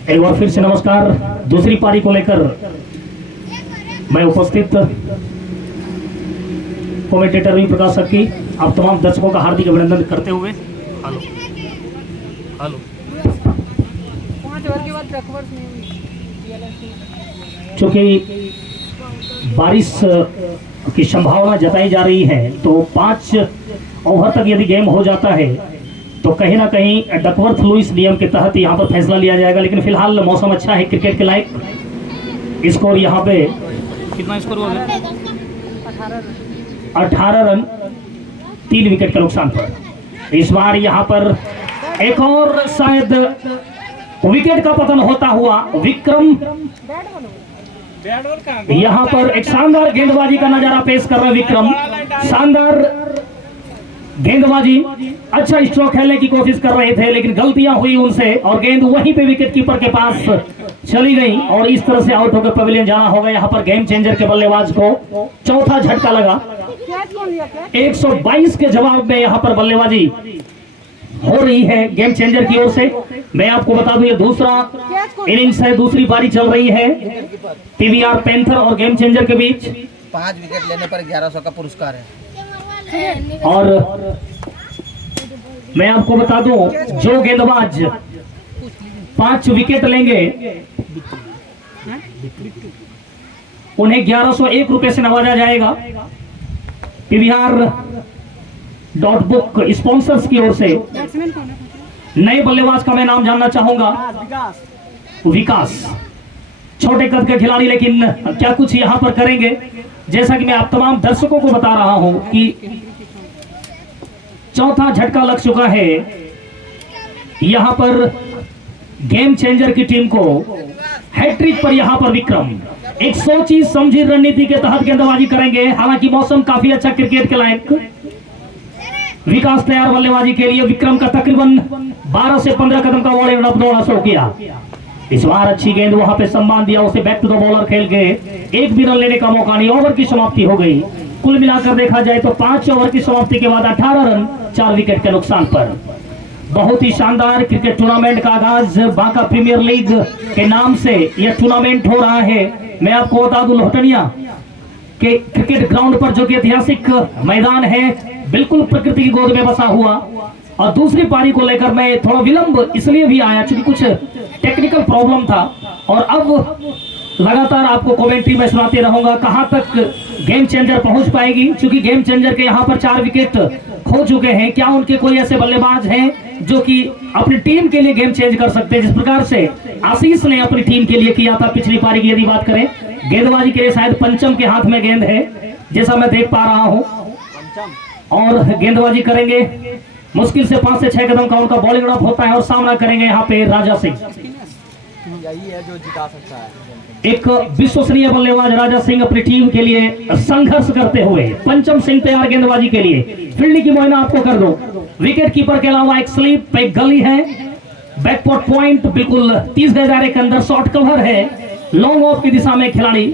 एक बार फिर से नमस्कार। दूसरी पारी को लेकर मैं उपस्थित कमेंटेटर भी प्रकाशक की आप तमाम दर्शकों का हार्दिक अभिनंदन करते हुए हेलो हेलो चूंकि बारिश की संभावना जताई जा रही है तो 5 ओवर तक यदि गेम हो जाता है तो कहीं ना कहीं डकवर्थ लुइस नियम के तहत यहाँ पर फैसला लिया जाएगा। लेकिन फिलहाल मौसम अच्छा है क्रिकेट के लायक। स्कोर यहाँ पे कितना स्कोर हुआ है? 18 रन 3 विकेट के नुकसान पर। इस बार यहाँ पर एक और शायद विकेट का पतन होता हुआ विक्रम यहाँ पर एक शानदार गेंदबाजी का नजारा पेश कर रहे विक्रम। शानदार गेंदबाजी, अच्छा स्ट्रोक खेलने की कोशिश कर रहे थे लेकिन गलतियां हुई उनसे और गेंद वहीं पे विकेट कीपर के पास चली गई और इस तरह से आउट होकर पवेलियन जाना होगा। यहाँ पर गेम चेंजर के बल्लेबाज को चौथा झटका लगा। 122 के जवाब में यहाँ पर बल्लेबाजी हो रही है गेम चेंजर की ओर से। मैं आपको बता दूं ये दूसरा इनिंग्स है, दूसरी पारी चल रही है पीवीआर पैंथर और गेम चेंजर के बीच। 5 विकेट लेने पर 1100 का पुरस्कार है। और मैं आपको बता दूं जो गेंदबाज 5 विकेट लेंगे उन्हें 1101 रुपए से नवाजा जाएगा पीवीआर डॉट बुक स्पॉन्सर्स की ओर से। नए बल्लेबाज का मैं नाम जानना चाहूंगा, विकास। छोटे कद के खिलाड़ी लेकिन क्या कुछ यहां पर करेंगे। जैसा कि मैं आप तमाम दर्शकों को बता रहा हूं कि चौथा झटका लग चुका है यहां पर गेम चेंजर की टीम को। हैट्रिक पर यहां पर विक्रम एक सोची समझी रणनीति के तहत गेंदबाजी करेंगे। हालांकि मौसम काफी अच्छा क्रिकेट के लायक। विकास तैयार बल्लेबाजी के लिए। विक्रम का तकरीबन 12 से 15 कदम का बॉल दौड़ा शो किया। इस बार अच्छी गेंद वहां पे सम्मान दिया उसे, बैक टू द बॉलर खेल के एक भी रन लेने का मौका नहीं। ओवर की समाप्ति हो गई। कुल मिलाकर देखा जाए तो 5 ओवर की समाप्ति के बाद 18 रन 4 विकेट के नुकसान पर। बहुत ही शानदार क्रिकेट टूर्नामेंट का आगाज बांका प्रीमियर लीग के नाम से यह टूर्नामेंट हो रहा है। मैं आपको बता दूं लोहटनिया के क्रिकेट ग्राउंड पर जो कि ऐतिहासिक मैदान है, बिल्कुल प्रकृति की गोद में बसा हुआ। और दूसरी पारी को लेकर मैं थोड़ा विलंब इसलिए भी आया क्योंकि कुछ टेक्निकल प्रॉब्लम था और अब लगातार आपको कमेंट्री में सुनाते रहूंगा कहां तक गेम चेंजर पहुंच पाएगी। क्योंकि गेम चेंजर के यहां पर 4 विकेट खो चुके हैं। क्या उनके कोई ऐसे बल्लेबाज हैं जो कि अपनी टीम के लिए गेम चेंज कर सकते हैं, जिस प्रकार से आशीष ने अपनी टीम के लिए किया था पिछली पारी की। यदि बात करें गेंदबाजी के लिए शायद पंचम के हाथ में गेंद है जैसा मैं देख पा रहा हूं और गेंदबाजी करेंगे। मुश्किल से 5 से 6 कदम का उनका बॉलिंग ड्रॉप होता है और सामना करेंगे यहाँ पे राजा सिंह। यही है जो जिता सकता है। एक विश्वसनीय बल्लेबाज राजा सिंह अपनी टीम के लिए संघर्ष करते हुए। पंचम सिंह तैयार गेंदबाजी के लिए। फील्डिंग की मुआयना आपको कर दो। विकेट कीपर के अलावा एक स्लिप, एक गली है, बैकपोर्ट पॉइंट बिल्कुल 30 गज दायरे के अंदर, शॉर्ट कवर है, लॉन्ग ऑफ की दिशा में खिलाड़ी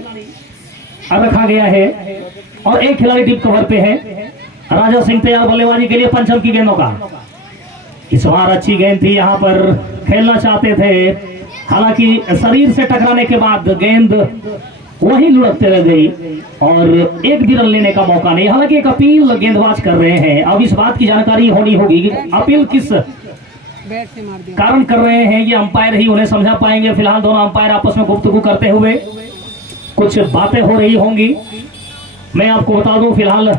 रखा गया है और एक खिलाड़ी डीप कवर पे है। राजा सिंह तैयार बल्लेबाजी के लिए पंचम की गेंदों का। इस बार अच्छी गेंद थी, यहां पर खेलना चाहते थे, हालांकि शरीर से टकराने के बाद गेंद वहीं लुढ़कते रह गई और एक भी रन लेने का मौका नहीं। हालांकि एक अपील गेंदबाज कर रहे हैं। अब इस बात की जानकारी होनी होगी कि अपील किस कारण कर रहे हैं, ये अंपायर ही उन्हें समझा पाएंगे। फिलहाल दोनों अंपायर आपस में गुफ्तगू करते हुए कुछ बातें हो रही होंगी। मैं आपको बता दूं फिलहाल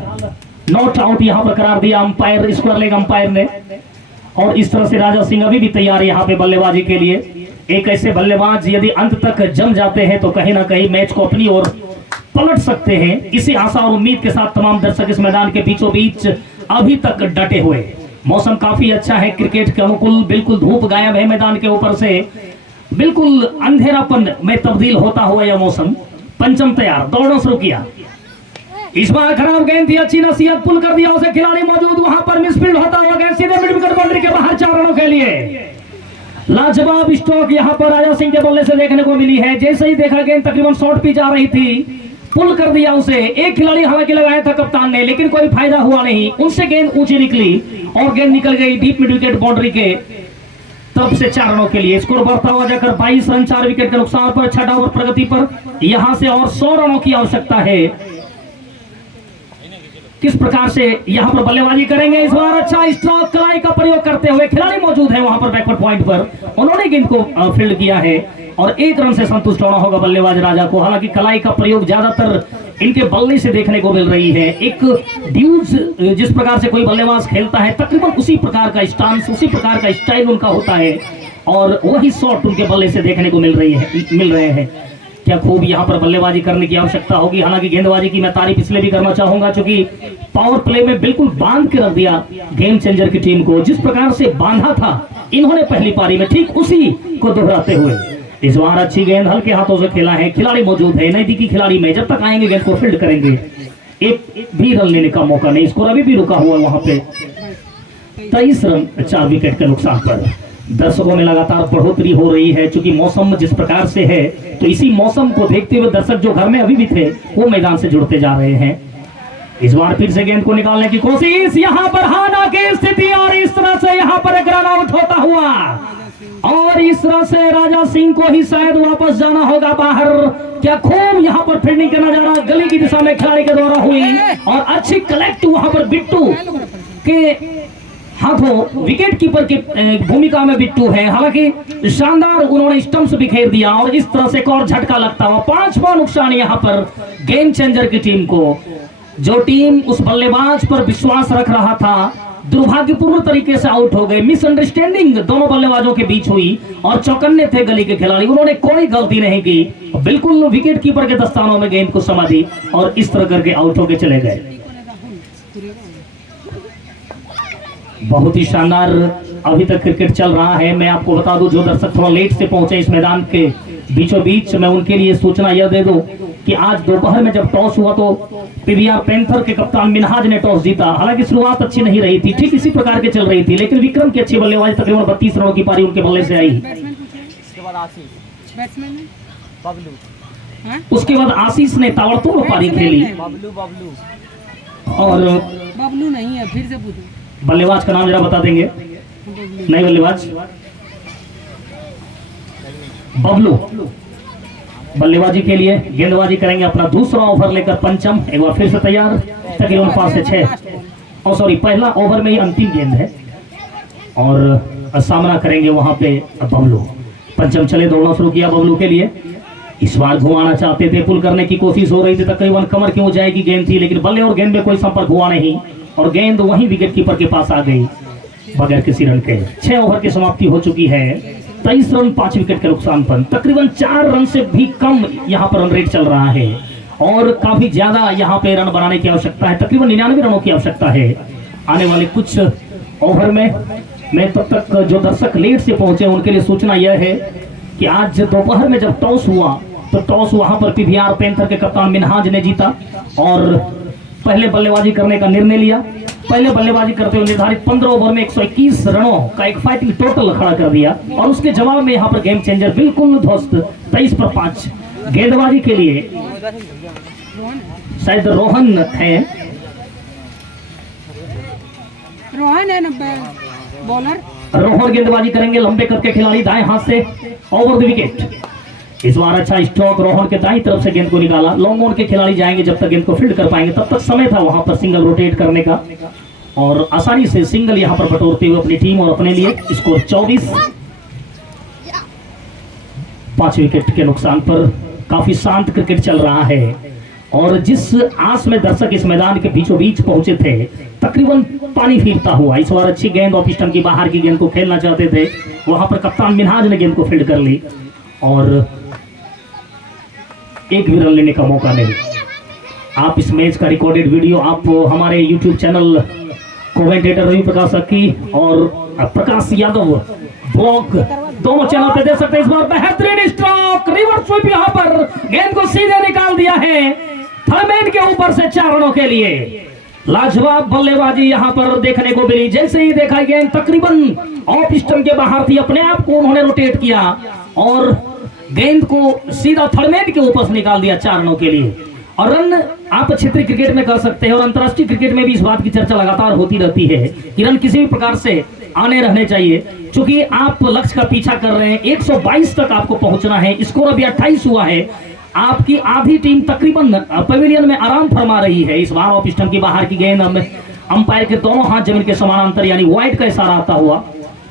नॉट आउट यहां पर करार दिया अंपायर, स्क्वायर लेग अंपायर ने। और इस तरह से राजा सिंह अभी भी तैयार है यहाँ पे बल्लेबाजी के लिए। एक ऐसे बल्लेबाज यदि अंत तक जम जाते हैं तो कहीं ना कहीं मैच को अपनी ओर पलट सकते हैं। इसी आशा और उम्मीद के साथ तमाम दर्शक इस मैदान के बीचों बीच अभी तक डटे हुए। मौसम काफी अच्छा है क्रिकेट के अनुकूल। बिल्कुल धूप गायब है मैदान के ऊपर से, बिल्कुल अंधेरापन में तब्दील होता हुआ यह मौसम। पंचम तैयार, दौड़ना शुरू किया। इस बार खराब गेंद थी, अच्छी नसीहत, पुल कर दिया उसे, खिलाड़ी मौजूद वहां पर मिसफील्ड होता हुआ गेंद सीधे मिड विकेट बाउंड्री के बाहर 4 रनों के लिए। लाजवाब स्ट्रोक यहां पर राजा सिंह के बल्ले से देखने को मिली है। जैसे ही देखा गेंद तकरीबन शॉर्ट पिच आ रही थी, पुल कर दिया उसे। एक खिलाड़ी हालांकि लगाया था कप्तान ने, लेकिन कोई फायदा हुआ नहीं। उनसे गेंद ऊंची निकली और गेंद निकल गई डीप मिड विकेट बाउंड्री के तरफ से 4 रनों के लिए। स्कोर बढ़ता हुआ जाकर 22 रन 4 विकेट के नुकसान पर। छठा ओवर प्रगति पर, यहां से और 100 रनों की आवश्यकता है। किस प्रकार से यहां पर बल्लेबाजी करेंगे इस बार? अच्छा स्ट्रोक कलाई का प्रयोग करते हुए खिलाड़ी मौजूद है वहां पर बैकवर्ड पॉइंट पर, उन्होंने गेंद को फील्ड किया है और 1 रन से संतुष्ट होना होगा बल्लेबाज राजा को। हालांकि कलाई का प्रयोग ज्यादातर इनके बल्ले से देखने को मिल रही है। एक ड्यूज जिस प्रकार से कोई बल्लेबाज खेलता है तकरीबन उसी प्रकार का स्टांस, उसी प्रकार का स्टाइल उनका होता है और वही शॉट उनके बल्ले से देखने को मिल रहे हैं। क्या खूब यहां पर बल्लेबाजी करने की आवश्यकता होगी। हालांकि गेंदबाजी की मैं तारीफ इसलिए भी करना चाहूंगा क्योंकि पावर प्ले में बिल्कुल बांध के रख दिया गेम चेंजर की टीम को। जिस प्रकार से बांधा था इन्होंने पहली पारी में, ठीक उसी को दोहराते हुए इस बार अच्छी गेंद हल्के हाथों से खेला है। खिलाड़ी मौजूद है, नजदीकी खिलाड़ी में जब तक आएंगे गेंद को फील्ड करेंगे। एक भी रन लेने का मौका नहीं, स्कोर अभी भी रुका हुआ वहां पे। 23 रन 4 विकेट के नुकसान पर। दर्शकों में लगातार बढ़ोतरी हो रही है चूंकि मौसम जिस प्रकार से है, तो इसी मौसम को देखते हुए दर्शक जो घर में अभी भी थे वो मैदान से जुड़ते जा रहे हैं। इस बार फिर से गेंद को निकालने की कोशिश, यहां पर हाना की स्थिति और इस तरह से यहां पर एक रन आउट होता हुआ और इस तरह से राजा सिंह को ही शायद वापस जाना होगा बाहर। क्या खूब यहां पर फील्डिंग का नजारा गली की दिशा में खिलाड़ी के द्वारा हुई और अच्छी कलेक्ट वहां पर बिट्टू के हाथों, विकेट कीपर की भूमिका में बिट्टू है। हालांकि शानदार उन्होंने स्टंप्स बिखेर दिया और इस तरह से एक और झटका लगता हुआ 5वां नुकसान यहां पर गेम चेंजर की टीम को। जो टीम उस बल्लेबाज पर विश्वास रख रहा था दुर्भाग्यपूर्ण तरीके से आउट हो गए। मिसअंडरस्टैंडिंग दोनों बल्लेबाजों के बीच हुई और चौकन्ने थे गली के खिलाड़ी, उन्होंने कोई गलती नहीं की, बिल्कुल विकेट कीपर के दस्तानों में गेंद को समा दी और इस तरह करके आउट होकर चले गए। बहुत ही शानदार अभी तक क्रिकेट चल रहा है। मैं आपको बता दूं जो दर्शक थोड़ा लेट से पहुंचे इस मैदान के बीचों बीच, मैं उनके लिए सूचना यह दे दूं कि आज दोपहर में जब टॉस हुआ तो पीवीआर पैंथर के कप्तान मिनहाज ने टॉस जीता। हालांकि शुरुआत अच्छी नहीं रही थी, ठीक इसी प्रकार के चल रही थी, लेकिन विक्रम की अच्छी बल्लेबाजी, तकरीबन 32 रनों की पारी उनके बल्ले से आई। उसके बाद आशीष ने ताबड़तोड़ पारी खेली और बबलू नहीं है, फिर से पूछो बल्लेबाज का नाम जरा बता देंगे। नहीं बल्लेबाज बबलू बल्लेबाजी के लिए गेंदबाजी करेंगे अपना दूसरा ओवर लेकर। पंचम एक बार फिर से तैयार, तकरीबन 5 से 6 और सॉरी पहला ओवर में ही अंतिम गेंद है और सामना करेंगे वहां पे बबलू। पंचम चले, दौड़ना शुरू किया बबलू के लिए। इस बार घुमाना चाहते थे, पुल करने की कोशिश हो रही थी, तकरीबन कमर की ऊंचाई की गेंद थी, लेकिन बल्ले और गेंद में कोई संपर्क हुआ नहीं और गेंद वहीं विकेट कीपर के पास आ गई बगैर किसी रन के। 6 ओवर की समाप्ति हो चुकी है। 23 रन 5 विकेट के नुकसान पर। तकरीबन 4 रन से भी कम यहाँ पर रन रेट चल रहा है और काफी ज्यादा यहाँ पे रन बनाने की आवश्यकता है। तकरीबन 99 रनों की आवश्यकता है आने वाले कुछ ओवर में। मैं तब तक जो दर्शक लेट से पहुंचे उनके लिए सूचना यह है कि आज दोपहर में जब टॉस हुआ तो टॉस वहां पर पीवीआर पैंथर के कप्तान मिनहाज ने जीता और पहले बल्लेबाजी करने का निर्णय लिया। पहले बल्लेबाजी करते हुए निर्धारित 15 ओवर में 121 रनों का एक फाइटिंग टोटल खड़ा कर दिया और उसके जवाब में यहाँ पर गेम चेंजर बिल्कुल ध्वस्त 23 पर 5 गेंदबाजी के लिए शायद रोहन है बॉलर। रोहन गेंदबाजी करेंगे, लंबे करके खिलाड़ी दाएं हाथ से ओवर द विकेट। इस बार अच्छा स्ट्रोक, रोहन के दाईं तरफ से गेंद को निकाला। लॉन्ग ऑन के खिलाड़ी जाएंगे जब तक गेंद को फील्ड कर पाएंगे, तब तक समय था वहां पर सिंगल रोटेट करने का और आसानी से सिंगल यहां पर बटोरते हुए अपनी टीम और अपने लिए। स्कोर 24 5 विकेट के नुकसान पर। काफी शांत क्रिकेट चल रहा है और जिस आस में दर्शक इस मैदान के बीचों बीच पहुंचे थे तकरीबन पानी फिरता हुआ। इस बार अच्छी गेंद ऑफ स्टंप की बाहर की गेंद को खेलना चाहते थे, वहां पर कप्तान मिनहाज ने गेंद को फील्ड कर ली और एक भी रन लेने का मौका नहीं। आप इस मैच का रिकॉर्डेड वीडियो आप हमारे YouTube channel commentator Ravi Prakash अक्की और प्रकाश यादव ब्लॉग दोनों चैनल पे देख सकते हैं। इस बार बेहतरीन स्ट्रोक, रिवर्स स्वीप यहां पर गेंद को सीधे निकाल दिया है थर्मेन के ऊपर से 4 रनों के लिए। लाजवाब बल्लेबाजी यहां पर देखने को मिली। जैसे ही देखा गेंद तकरीबन ऑफ स्टंप के बाहर थी, अपने आप को उन्होंने रोटेट किया और गेंद को सीधा थर्मेन के ऊपर से निकाल दिया 4 रनों के लिए। और रन आप क्षेत्रीय क्रिकेट में कर सकते हैं और अंतर्राष्ट्रीय क्रिकेट में भी इस बात की चर्चा लगातार होती रहती है कि रन किसी भी प्रकार से आने रहने चाहिए, क्योंकि आप लक्ष्य का पीछा कर रहे हैं। 122 तक आपको पहुंचना है। स्कोर अभी 28 हुआ है। आपकी आधी टीम तकरीबन पवेलियन में आराम फरमा रही है। इस बार ऑफ स्टंप की बाहर की गेंद अंपायर के दोनों हाथ जमीन के समानांतर यानी वाइड का इशारा आता हुआ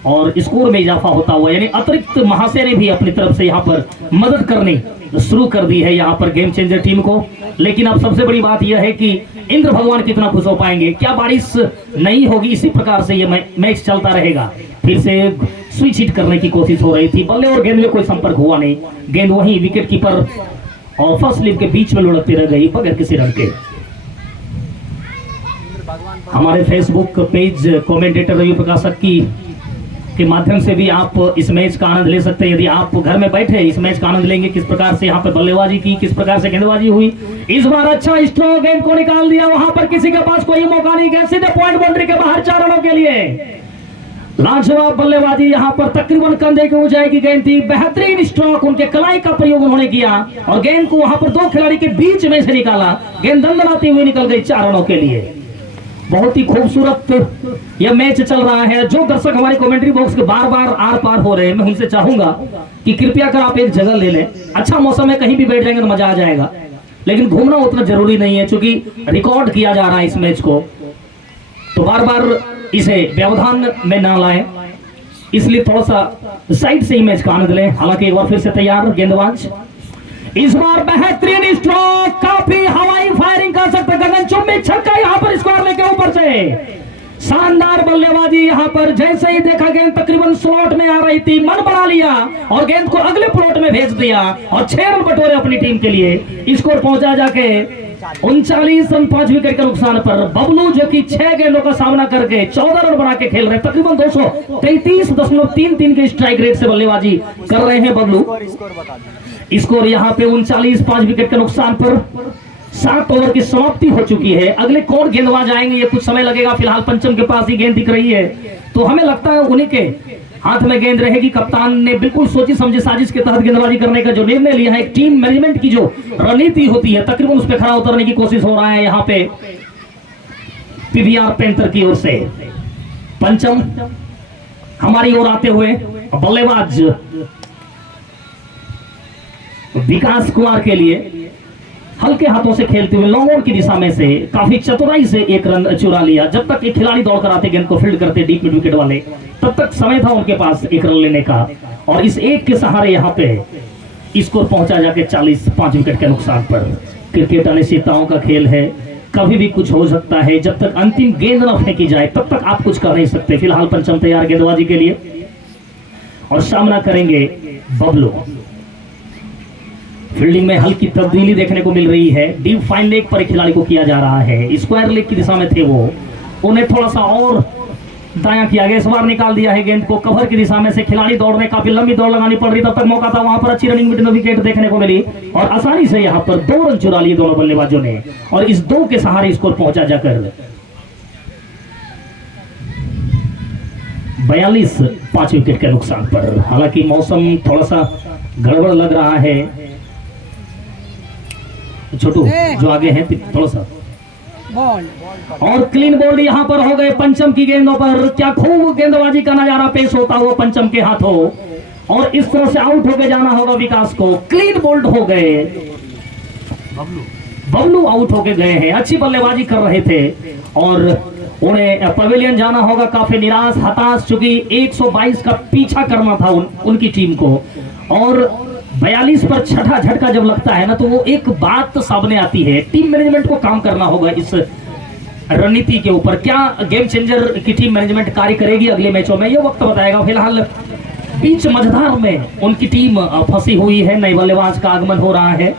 और स्कोर में इजाफा होता हुआ, यानी अतिरिक्त महाशय ने भी अपनी तरफ से यहाँ पर मदद करनी शुरू कर दी है यहाँ पर गेम चेंजर टीम को। लेकिन अब सबसे बड़ी बात यह है कि इंद्र भगवान कितना खुश हो पाएंगे। क्या बारिश नहीं होगी? इसी प्रकार से ये मैच चलता रहेगा। फिर से स्विच हिट करने की कोशिश हो रही थी, बल्ले और गेंद में कोई संपर्क हुआ नहीं। गेंद वहीं विकेट कीपर और फर्स्ट स्लिप के बीच में लुढ़कती रह गई बगैर किसी रन के। हमारे फेसबुक पेज कमेंटेटर रवि प्रकाशक के माध्यम से भी आप इस मैच का आनंद ले सकते हैं। यदि आप घर में बैठे इस मैच का आनंद लेंगे, किस प्रकार से यहाँ पे बल्लेबाजी की, किस प्रकार से गेंदबाजी हुई। इस बार अच्छा स्ट्रोक, गेंद को निकाल दिया, वहां पर किसी के पास कोई मौका नहीं गया, सीधे पॉइंट बाउंड्री के बाहर 4 रनों के लिए। लाजवाब बल्लेबाजी यहाँ पर तकरीबन कंधे के ऊंचाई की गेंद थी। बेहतरीन स्ट्रोक, उनके कलाई का प्रयोग उन्होंने किया और गेंद को वहां पर 2 खिलाड़ी के बीच में से निकाला। गेंद दंदनाती हुई निकल गई 4 रनों के लिए। बहुत ही खूबसूरत यह मैच चल रहा है। जो दर्शक हमारे कमेंट्री बॉक्स के बार बार आर पार हो रहे हैं, मैं उनसे चाहूंगा कि कृपया कर आप एक जगह ले लें। अच्छा मौसम है, कहीं भी बैठ जाएंगे तो मजा आ जाएगा, लेकिन घूमना उतना जरूरी नहीं है, क्योंकि रिकॉर्ड किया जा रहा है इस मैच को, तो बार बार इसे व्यवधान में ना लाएं। इसलिए थोड़ा सा साइड से ही मैच का आनंद लें। हालांकि एक बार फिर से तैयार गेंदबाज, इस बार बेहतरीन स्ट्रोक, काफी हवाई फायरिंग कर सकते, गगनचुंबी छक्का यहाँ पर स्कोर लेके ऊपर से। शानदार बल्लेबाजी यहाँ पर, जैसे ही देखा गेंद तकरीबन स्लॉट में आ रही थी, मन बना लिया और गेंद को अगले प्लॉट में भेज दिया और 6 रन बटोरे अपनी टीम के लिए। स्कोर पहुंचा जाके 39 रन 5 विकेट के नुकसान पर। बबलू जो कि 6 गेंदों का सामना करके 14 रन बना के खेल रहे, तकरीबन 233.33 के स्ट्राइक रेट से बल्लेबाजी कर रहे हैं बबलू। स्कोर यहाँ पे 39 5 विकेट के नुकसान पर 7 ओवर की समाप्ति हो चुकी है। अगले कौन गेंदबाज आएंगे ये कुछ समय लगेगा। फिलहाल पंचम के पास ही गेंद दिख रही है, तो हमें लगता है उन्हीं के हाथ में गेंद रहेगी। कप्तान ने बिल्कुल सोची समझी साजिश के तहत गेंदबाजी करने का जो निर्णय लिया है, एक टीम मैनेजमेंट की जो रणनीति होती है, तकरीबन उस पर खरा उतरने की कोशिश हो रहा है यहाँ पे पीवीआर पैंथर की ओर से। पंचम हमारी ओर आते हुए बल्लेबाज विकास कुमार के लिए हल्के हाथों से खेलते हुए लॉन्ग ऑन की दिशा में से काफी चतुराई से 1 रन चुरा लिया। जब तक एक खिलाड़ी दौड़ कर आते गेंद को फील्ड करते डीप मिड विकेट वाले, तब तक समय था उनके पास 1 रन लेने का, और इस 1 के सहारे यहाँ पे स्कोर पहुंचा जाके 40 5 विकेट के नुकसान पर। क्रिकेट अनिश्चितताओं का खेल है, कभी भी कुछ हो सकता है। जब तक अंतिम गेंद न फेंकी जाए तब तक आप कुछ कर नहीं सकते। फिलहाल पंचम तैयार गेंदबाजी के लिए और सामना करेंगे बबलू। फील्डिंग में हल्की तब्दीली देखने को मिल रही है। डीप फाइन लेग पर खिलाड़ी को किया जा रहा है। स्क्वायर लेग की दिशा में थे वो, उन्हें थोड़ा सा और दायां किया गया। इस बार निकाल दिया है गेंद को कवर की दिशा में से। खिलाड़ी दौड़ने, काफी लंबी दौड़ लगानी पड़ रही, तब तक मौका था, वहां पर अच्छी रनिंग में विकेट देखने को मिली और आसानी से यहाँ पर 2 रन चुरा लिए दोनों बल्लेबाजों ने, और इस 2 के सहारे स्कोर पहुंचा जाकर 42 5 विकेट के नुकसान पर। हालांकि मौसम थोड़ा सा गड़बड़ लग रहा है। छोटू जो आगे हैं थोड़ा सा बॉल और क्लीन बोल्ड यहाँ पर हो गए पंचम की गेंदों पर। क्या खूब गेंदबाजी का नजारा पेश होता हुआ पंचम के हाथों, और इस तरह से आउट होके जाना होगा विकास को। क्लीन बोल्ड हो गए, बबलू आउट होके गए हैं। अच्छी बल्लेबाजी कर रहे थे और उन्हें पवेलियन जाना होगा काफी निराश हताश, चूंकि 122 का पीछा करना था उनकी टीम को, और 42 पर छठा झटका जब लगता है ना, तो वो एक बात तो सामने आती है, टीम मैनेजमेंट को काम करना होगा इस रणनीति के ऊपर। क्या गेम चेंजर की टीम मैनेजमेंट कार्य करेगी अगले मैचों में, ये वक्त बताएगा। फिलहाल बीच मझधार में उनकी टीम फंसी हुई है। नए बल्लेबाज का आगमन हो रहा है,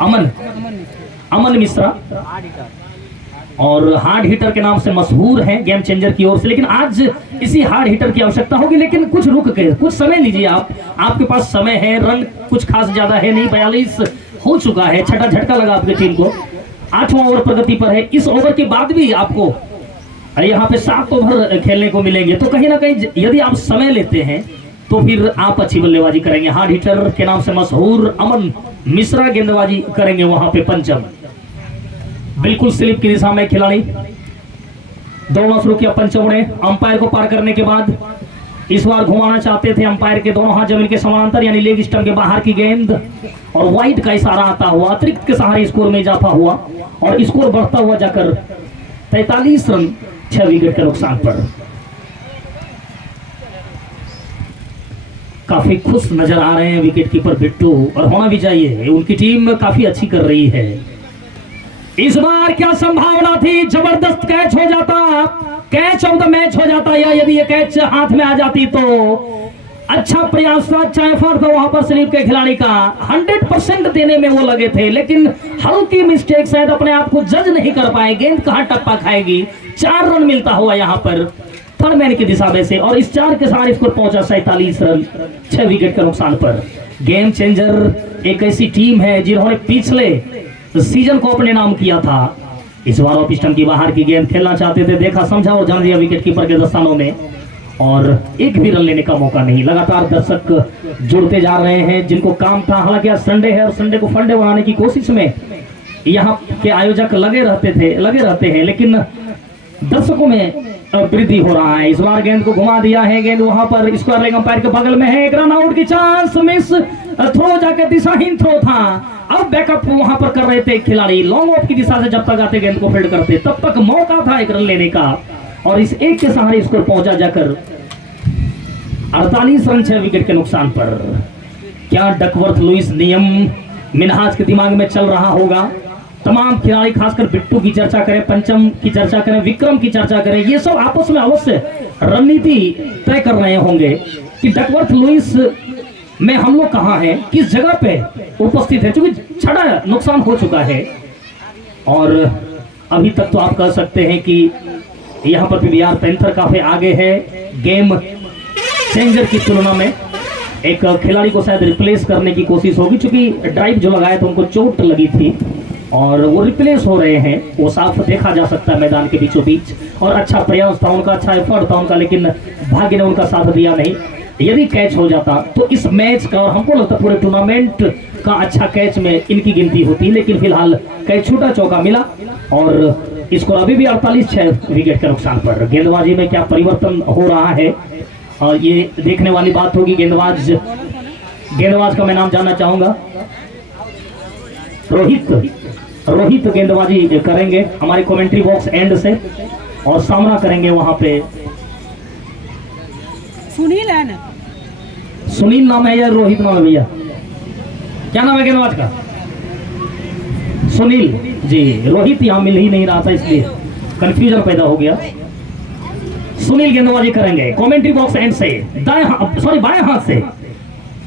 अमन मिश्रा, और हार्ड हिटर के नाम से मशहूर हैं गेम चेंजर की ओर से। लेकिन आज इसी हार्ड हिटर की आवश्यकता होगी, लेकिन कुछ रुक के कुछ समय लीजिए आप, आपके पास समय है। रन कुछ खास ज्यादा है नहीं, 42 हो चुका है, छठा झटका लगा आपकी टीम को, 8वां ओवर प्रगति पर है। इस ओवर के बाद भी आपको यहाँ पे 7 ओवर खेलने को मिलेंगे, तो कहीं ना कहीं यदि आप समय लेते हैं तो फिर आप अच्छी बल्लेबाजी करेंगे। हार्ड हिटर के नाम से मशहूर अमन मिश्रा गेंदबाजी करेंगे वहां पे पंचम। बिल्कुल स्लिप की दिशा में खिलाड़ी दौड़ना शुरू किया पंचम ने अंपायर को पार करने के बाद। इस बार घुमाना चाहते थे अंपायर के दोनों हाथ जमीन के समानांतर यानी लेग स्टंप के बाहर की गेंद, और वाइड का इशारा आता हुआ अतिरिक्त के सहारे स्कोर में इजाफा हुआ और स्कोर बढ़ता हुआ जाकर 43 रन 6 विकेट के नुकसान पर। काफी खुश नजर आ रहे हैं विकेट कीपर बिट्टू, और होना भी चाहिए, उनकी टीम काफी अच्छी कर रही है। इस बार क्या संभावना थी, जबरदस्त कैच हो जाता, कैच ऑफ द मैच हो जाता, या यदि ये कैच हाथ में आ जाती तो अच्छा प्रयास था, अच्छा एफर्ट था वहां पर स्लीप के खिलाड़ी का, 100% देने में वो लगे थे, लेकिन हल्की मिस्टेक शायद अपने आप को जज नहीं कर पाए। गेंद कहां टप्पा खाएगी, 4 रन मिलता हुआ यहां पर थर्ड मैन की दिशा में से, और इस 4 के साथ स्कोर पहुंचा 47 रन 6 विकेट के नुकसान पर। गेम चेंजर एक ऐसी टीम है जिन्होंने पिछले सीजन को अपने नाम किया था। इस बार ऑफ स्टंप की बाहर की गेंद खेलना चाहते थे, देखा समझा और जान दिया विकेट कीपर के दस्तानों में, और एक भी रन लेने का मौका नहीं। लगातार दर्शक जुड़ते जा रहे हैं जिनको काम था, हालांकि आज संडे है और संडे को फंडे बनाने की कोशिश में यहाँ के आयोजक लगे रहते हैं, लेकिन दर्शकों में वृद्धि हो रहा है। इस बार गेंद को घुमा दिया है, गेंद वहां पर स्क्वायर लेग अंपायर के बगल में है, एक रन आउट की चांस, मिस थ्रो जाकर दिशाहीन थ्रो था। अब बैकअप वहां पर कर रहे थे खिलाड़ी, लॉन्ग ऑफ की दिशा से जब तक आते गेंद को फील्ड करते तब तक मौका था 1 रन लेने का, और इस एक के सहारे स्कोर पहुंचा जाकर 48 रन 6 विकेट के नुकसान पर। क्या डकवर्थ लुइस नियम मिनहाज के दिमाग में चल रहा होगा। तमाम खिलाड़ी, खासकर बिट्टू की चर्चा करें, पंचम की चर्चा करें, विक्रम की चर्चा करें, ये सब आपस में अवश्य रणनीति तय कर रहे होंगे कि डकवर्थ लुइस में हम लोग कहां हैं, किस जगह पे उपस्थित है, क्योंकि छड़ा नुकसान हो चुका है, और अभी तक तो आप कह सकते हैं कि यहां पर पीवीआर पैंथर काफी आगे है। गेम चेंजर की तुलना में एक खिलाड़ी को शायद रिप्लेस करने की कोशिश होगी, क्योंकि ड्राइव जो लगाया था उनको चोट लगी थी और वो रिप्लेस हो रहे हैं, वो साफ देखा जा सकता है मैदान के बीचों बीच। और अच्छा प्रयास था उनका, अच्छा एफर्ट था उनका, लेकिन भाग्य ने उनका साथ दिया नहीं। यदि कैच हो जाता तो इस मैच का, और हमको लगता पूरे टूर्नामेंट का अच्छा कैच में इनकी गिनती होती, लेकिन फिलहाल कैच छूटा, चौका मिला, और स्कोर अभी भी 48-6 विकेट के नुकसान पर। गेंदबाजी में क्या परिवर्तन हो रहा है, और ये देखने वाली बात होगी। गेंदबाज का मैं नाम जानना चाहूंगा। रोहित गेंदबाजी करेंगे हमारे कमेंट्री बॉक्स एंड से, और सामना करेंगे वहां पे सुनील है ना, सुनील नाम है या रोहित नाम है भैया, क्या नाम है गेंदबाज का? सुनील जी। रोहित यहाँ मिल ही नहीं रहा था इसलिए कंफ्यूजन पैदा हो गया। सुनील गेंदबाजी करेंगे कमेंट्री बॉक्स एंड से, बाएं हाथ से।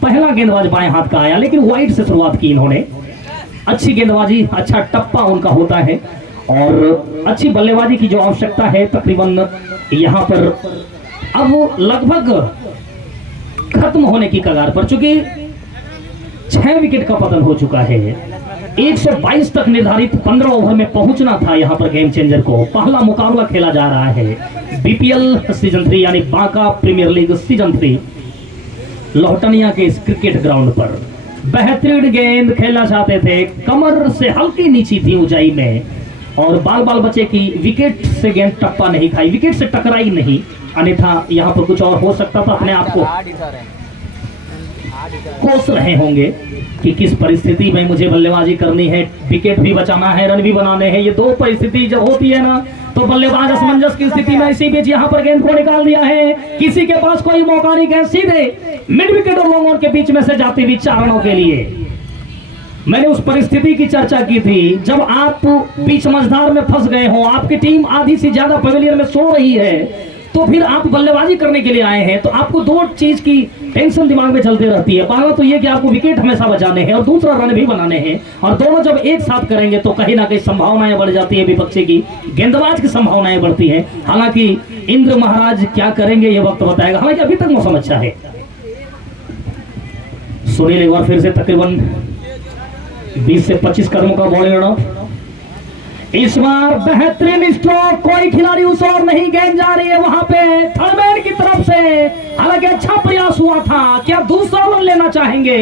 पहला गेंदबाज बाएं हाथ का आया, लेकिन वाइड से शुरुआत की इन्होंने। अच्छी गेंदबाजी, अच्छा टप्पा उनका होता है, और अच्छी बल्लेबाजी की जो आवश्यकता है तकरीबन यहाँ पर अब लगभग खत्म होने की कगार पर, चूंकि 6 विकेट का पतन हो चुका है। 122 तक निर्धारित 15 ओवर में पहुंचना था यहाँ पर गेम चेंजर को। पहला मुकाबला खेला जा रहा है बीपीएल सीजन 3 यानी बांका प्रीमियर लीग सीजन 3 लोहटनिया के इस क्रिकेट ग्राउंड पर। बेहतरीन गेंद खेलना चाहते थे, कमर से हल्की नीची थी ऊंचाई में, और बाल बचे की विकेट से गेंद टप्पा नहीं खाई, विकेट से टकराई नहीं, अन्यथा यहाँ पर कुछ और हो सकता था। अपने आप को कोस रहे होंगे कि किस परिस्थिति में मुझे बल्लेबाजी करनी है, विकेट भी बचाना है, रन भी बनाने हैं। ये दो परिस्थिति जब होती है ना, तो बल्लेबाज असमंजस की स्थिति में इसी बीच यहाँ पर गेंद को निकाल दिया है। किसी के पास कोई मौका नहीं, गेंद सीधे मिड विकेट और लॉन्ग ऑन के बीच में से जाती हुई 4 रनों के लिए। मैंने उस परिस्थिति की चर्चा की थी जब आप बीच मझधार में फंस गए हो, आपकी टीम आधी से ज्यादा पवेलियन में सो रही है, तो फिर आप बल्लेबाजी करने के लिए आए हैं, तो आपको 2 चीज की टेंशन दिमाग में चलती रहती है। पहला तो ये कि आपको विकेट हमेशा बचाने हैं, और दूसरा रन भी बनाने हैं, और दोनों जब एक साथ करेंगे तो कहीं ना कहीं संभावनाएं बढ़ जाती है विपक्षी की, गेंदबाज की संभावनाएं बढ़ती है। हालांकि इंद्र महाराज क्या करेंगे ये वक्त बताएगा, हालांकि अभी तक मौसम अच्छा है। सुनील एक बार फिर से तकरीबन 20 से 25 कदमों का बॉलिंग रन। इस बार बेहतरीन स्ट्रोक, कोई खिलाड़ी उस और नहीं, गेंद जा रही है वहां पे थर्ड मैन की तरफ से। हालांकि अच्छा प्रयास हुआ था, क्या दूसरा रन लेना चाहेंगे?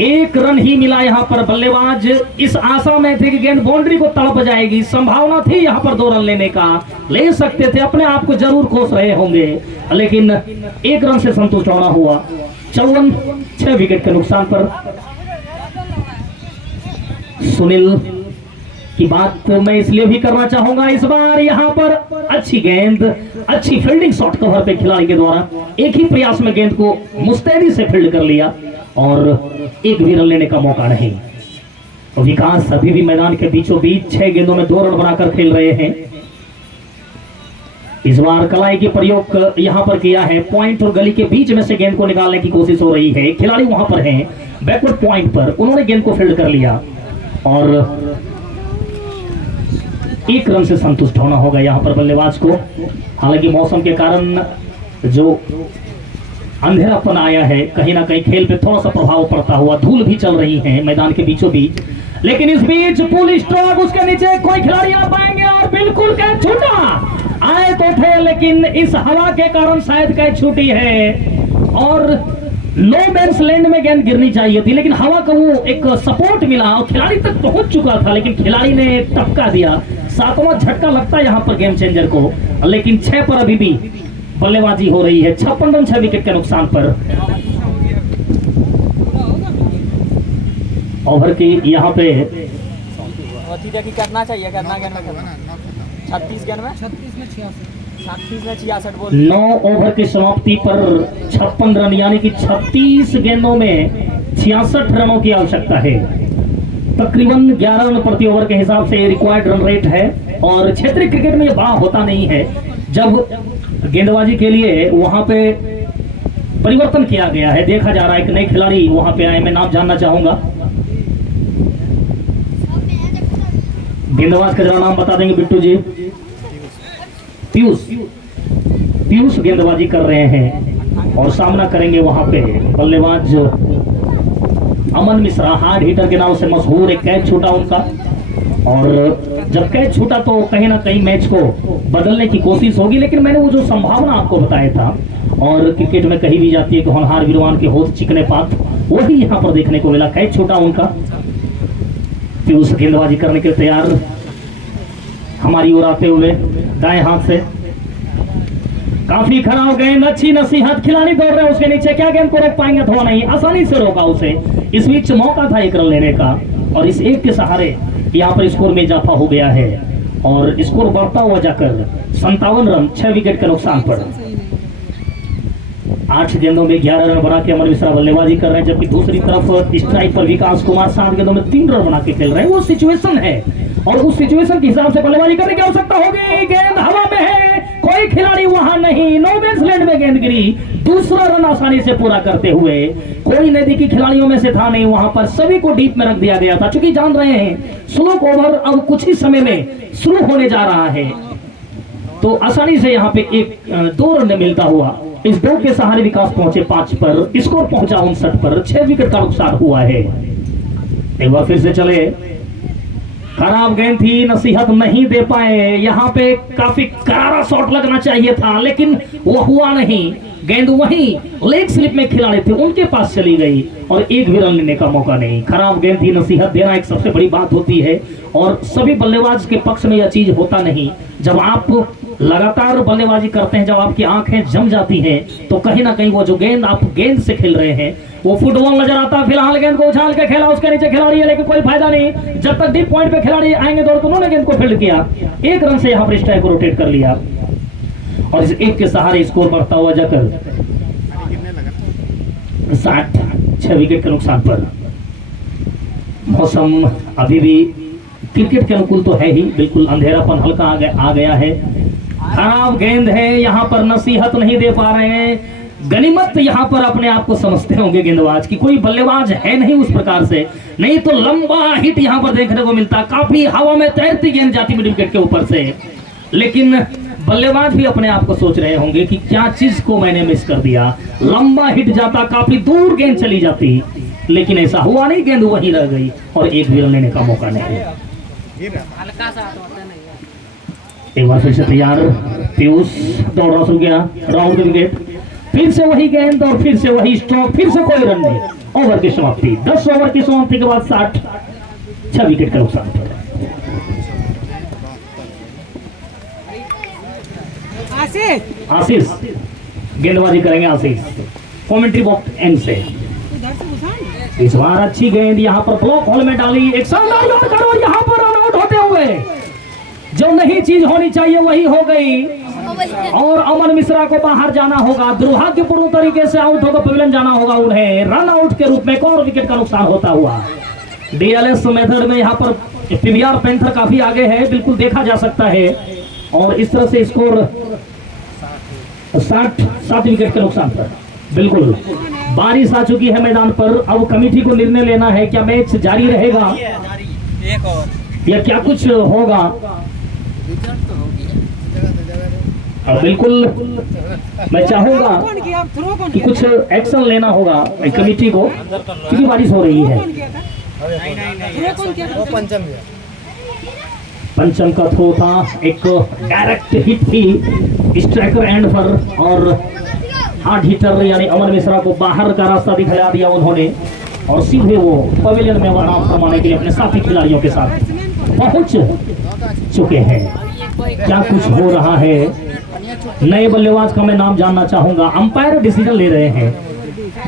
एक रन ही मिला यहाँ पर। बल्लेबाज इस आशा में थे कि गेंद बाउंड्री को तड़प जाएगी, संभावना थी यहाँ पर 2 रन लेने का, ले सकते थे, अपने आप को जरूर कोस रहे होंगे, लेकिन 1 रन से संतुष्ट होना हुआ। 54 6 विकेट के नुकसान पर। सुनील की बात मैं इसलिए भी करना चाहूंगा, इस बार यहाँ पर अच्छी गेंद, अच्छी फील्डिंग, शॉट कवर पे खिलाड़ी के द्वारा एक ही प्रयास में गेंद को मुस्तैदी से फील्ड कर लिया और एक भी रन लेने का मौका नहीं। विकास अभी भी मैदान के बीचों बीच 6 गेंदों में 2 रन बनाकर खेल रहे हैं। इस बार कलाई की प्रयोग यहां पर किया है, पॉइंट और गली के बीच में से गेंद को निकालने की कोशिश हो रही है। खिलाड़ी वहां पर हैं बैकवर्ड पॉइंट पर, उन्होंने गेंद को फील्ड कर लिया और 1 रन से संतुष्ट होना होगा यहां पर बल्लेबाज को। हालांकि मौसम के कारण जो अंधेरापन आया है, कहीं ना कहीं खेल पे थोड़ा सा प्रभाव पड़ता हुआ, धूल भी चल रही है मैदान के बीचों बीच, लेकिन इस बीच पुल स्ट्रोक, उसके नीचे कोई खिलाड़ी आ पाएंगे और बिल्कुल कैच छूटा। आए तो थे लेकिन इस हवा के कारण शायद कैच छूटी है और नो मैंस लैंड में गेंद गिरनी चाहिए थी, लेकिन हवा का वो एक सपोर्ट मिला और खिलाड़ी तक पहुंच चुका था, लेकिन खिलाड़ी ने टपका दिया। 7वां झटका लगता है यहां पर गेम चेंजर को, लेकिन 6 पर अभी भी बल्लेबाजी हो रही है। 56 रन 6 विकेट के नुकसान पर। ओवर की यहाँ पे करना चाहिए, करना 36 गेंद में 36 में 66 बोल। 9 ओवर की समाप्ति पर 56 रन, यानी कि 36 गेंदों में 66 रनों की आवश्यकता है। तकरीबन 11 रन प्रति ओवर के हिसाब से रिक्वायर्ड रन रेट है और क्षेत्रीय क्रिकेट में ये बड़ा होता नहीं है। जब गेंदबाजी के लिए वहां पे परिवर्तन किया गया है, देखा जा रहा है, एक नए खिलाड़ी वहां पे आए, मैं नाम जानना चाहूंगा। गेंदबाज का जरा नाम बता देंगे बिट्टू जी। पीयूष गेंदबाजी कर रहे हैं और सामना करेंगे वहां पे बल्लेबाज अमन मिश्रा, हार्ड हिटर के नाम से मशहूर। एक कैच छूटा उनका और जब कैच छूटा तो कहीं ना कहीं मैच को बदलने की कोशिश होगी, लेकिन मैंने वो जो संभावना आपको बताया था, और क्रिकेट में कही भी जाती है कि होनहार विद्वान के होठ चिकने पात, वही यहाँ पर देखने को मिला। कैच छूटा उनका। पीयूष गेंदबाजी करने के लिए तैयार, हमारी ओर आते हुए दाएं हाथ से। काफी खराब गेंद, अच्छी नसीहत, खिलाड़ी दौड़ रहे हैं उसके नीचे, क्या गेंद को रोक पाएंगे? थोड़ा नहीं, आसानी से रोका उसे। इस बीच मौका था 1 रन लेने का और इस 1 के सहारे यहाँ पर स्कोर में इजाफा हो गया है और स्कोर बढ़ता हुआ जाकर 57 रन 6 विकेट के नुकसान पर। 8 गेंदों में 11 रन बना के अमर मिश्रा बल्लेबाजी कर रहे हैं, जबकि दूसरी तरफ स्ट्राइक पर विकास कुमार 7 गेंदों में 3 रन बना के खेल रहे हैं। वो सिचुएशन है और उस सिचुएशन के हिसाब से बल्लेबाजी करने की आवश्यकता होगी। गेंद हवा में है, कोई खिलाड़ी वहां नहीं, नो मैंस लैंड में गेंद गिरी। दूसरा रन आसानी से पूरा करते हुए, कोई नदी की खिलाड़ियों में से था नहीं वहां पर, सभी को डीप में रख दिया गया था। चूंकि जान रहे हैं स्लो ओवर अब कुछ ही समय में शुरू होने जा रहा है, तो आसानी से यहाँ पे 2 रन मिलता हुआ इस 2 के सहारे विकास पहुंचे 5 पर, स्कोर पहुंचा 59 पर। 6 विकेट का नुकसान हुआ है। एक बार फिर से चले, खराब गेंद थी, नसीहत नहीं दे पाए। यहाँ पे काफी करारा शॉट लगना चाहिए था, लेकिन वो हुआ नहीं। गेंद वहीं लेग स्लिप में खिलाड़ी थे, उनके पास चली गई और एक भी रन लेने का मौका नहीं। खराब गेंद थी, नसीहत देना एक सबसे बड़ी बात होती है और सभी बल्लेबाज के पक्ष में यह चीज होता नहीं। जब आप लगातार बल्लेबाजी करते हैं, जब आपकी आंखें जम जाती हैं, तो कहीं ना कहीं वो जो गेंद आप गेंद से खेल रहे हैं वो फुटबॉल नजर आता है। फिलहाल गेंद को उछाल के खेला, उसके नीचे खिलाड़ी है, लेकिन कोई फायदा नहीं। जब तक डीप पॉइंट पे खिलाड़ी आएंगे दौड़ तो उन्होंने गेंद को फील्ड किया, 1 रन से यहाँ पर स्ट्राइक को रोटेट कर लिया और इस 1 के सहारे स्कोर बढ़ता हुआ जाकर 6 विकेट के नुकसान पर। मौसम अभी भी क्रिकेट के अनुकूल तो है ही, बिल्कुल अंधेरापन हल्का आ गया है। खराब गेंद है, यहाँ पर नसीहत नहीं दे पा रहे हैं। गनीमत यहाँ पर अपने आप को समझते होंगे गेंदबाज की, कोई बल्लेबाज है नहीं उस प्रकार से, नहीं तो लंबा हिट यहाँ पर देखने को मिलता। काफी हवा में तैरती गेंद जाती मिड विकेट के ऊपर से, लेकिन बल्लेबाज भी अपने आप को सोच रहे होंगे कि क्या चीज को मैंने मिस कर दिया। लंबा हिट जाता, काफी दूर गेंद चली जाती, लेकिन ऐसा हुआ नहीं, गेंद वहीं रह गई और एक भी रन लेने का मौका नहीं। एक बार फिर से तैयार, पीयूष दौड़ना शुरू किया, राउंड विकेट, फिर से वही गेंद और फिर से वही स्ट्रोक, फिर से कोई रन नहीं। ओवर की समाप्ति। 10 ओवर की समाप्ति के बाद 6 विकेट का नुकसान पर। आशीष गेंदबाजी करेंगे। आशीष कमेंट्री बॉक्स एंड से उधर से घुसा इस बार अच्छी गेंद यहाँ पर ब्लॉक होल में डाली। एक शानदार यॉर्कर और यहाँ पर रन आउट होते हुए जो नहीं चीज होनी चाहिए वही हो गई और अमन मिश्रा को बाहर जाना होगा। दुर्भाग्यपूर्ण तरीके से आउट होकर पवेलियन जाना होगा उन्हें। रन आउट के रूप में एक और विकेट का नुकसान होता हुआ। डीएलएस मेथड में यहाँ पर पीवीआर पैंथर काफी आगे है, बिल्कुल देखा जा सकता है। और इस तरह से स्कोर 7 विकेट के नुकसान पर। बिल्कुल बारिश आ चुकी है मैदान पर। अब कमेटी को निर्णय लेना है, क्या मैच जारी रहेगा एक और या क्या कुछ होगा। और बिल्कुल मैं चाहूंगा कौन किया थ्रो कौन कि किया कुछ एक्शन लेना होगा कमेटी को, क्योंकि बारिश हो रही है। कौन किया था थ्रो कौन किया था पंचम का थ्रो था, एक डायरेक्ट हिट थी स्ट्राइकर एंड पर और हार्ड हिटर यानी अमन मिश्रा को बाहर का रास्ता दिखला दिया उन्होंने और सीधे वो पवेलियन में आराम फरमाने के लिए अपने साथी खिलाड़ियों के साथ पहुंच चुके हैं। क्या कुछ हो रहा है, नए बल्लेबाज का मैं नाम जानना चाहूंगा। अंपायर डिसीजन ले रहे हैं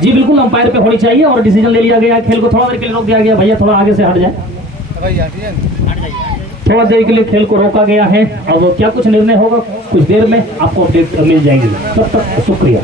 जी, बिल्कुल अंपायर पे होनी चाहिए और डिसीजन ले लिया गया। खेल को थोड़ा देर के लिए रोक दिया गया। भैया थोड़ा आगे से हट जाए। थोड़ा देर के लिए खेल को रोका गया है। अब क्या कुछ निर्णय होगा कुछ देर में आपको अपडेट मिल जाएगी। तब तक शुक्रिया।